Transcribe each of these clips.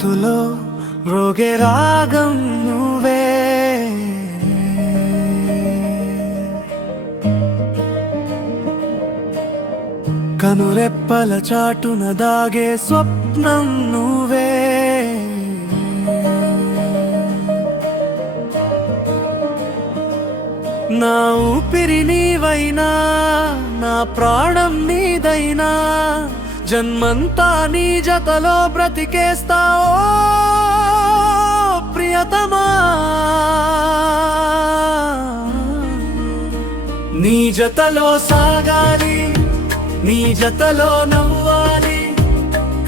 గొంతులో రోగే రాగం నువ్వే, కనురెప్పల చాటున దాగే స్వప్నం నువ్వే. నా ఊపిరి నీవైనా, నా ప్రాణం నీదైనా, జన్మంతా నీ జతలో బ్రతికేస్తావో ప్రియతమా. నీ జతలో సాగాలి, నీ జతలో నవ్వాలి,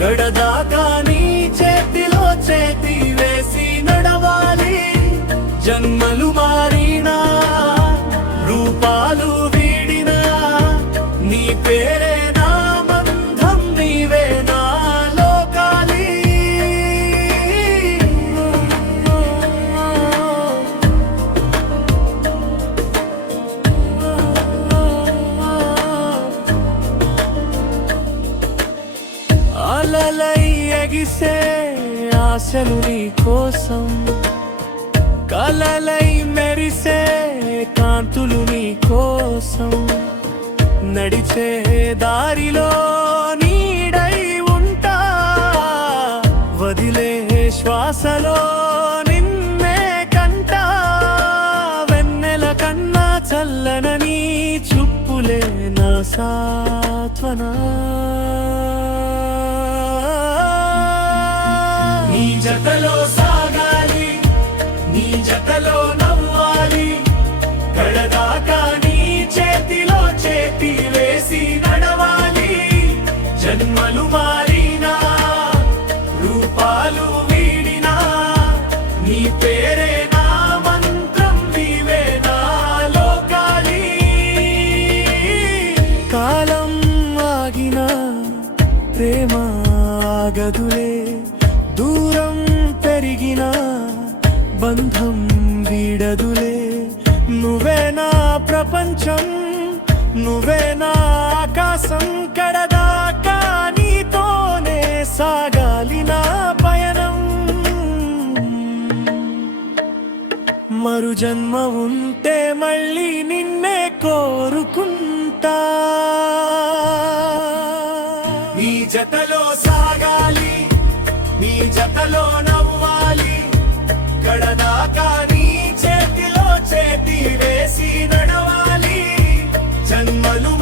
గడదాకా నీ చేతిలో చేతి వేసి నడవాలి. జన్మలు మారినా, రూపాలు వీడినా, నీ పేరే నా బంధం, నీవే నా లోకాలి. అలలై ఎగిసే ఆశలు నీ కోసం, కలలై మెరిసే కాంతులు నీ కోసం, నడిచే దారిలో నీడై ఉంటా, వదిలే శ్వాసలో నిన్నే కంట. వెన్నెల కన్నా చల్లనని చూపులే నా సాత్వన. నీ జతలో సాగాలి, నీ జతలో నవ్వాలి, గడదాకా నీ చేతిలో చేతి వేసి నడవాలి. జన్మలు మారినా, రూపాలు వీడినా, నీ పేరే నా మంత్రం, నీవే నా లోకాలి. కాలం ఆగినా ప్రేమ ఆగదులే, దూరం పెరిగినా బంధం వీడదులే. నువ్వే నా ప్రపంచం, నువ్వే నా ఆకాశం, కడదాకా నీతోనే సాగాలి నా పయనం. మరు జన్మ ఉంటే మళ్ళీ నిన్నే కోరుకుంటా. నీ జతలో సాగాలి, నీ జతలో నవ్వాలి, కడదాకా నీ చేతిలో చేతి వేసి నడవాలి. జన్మలు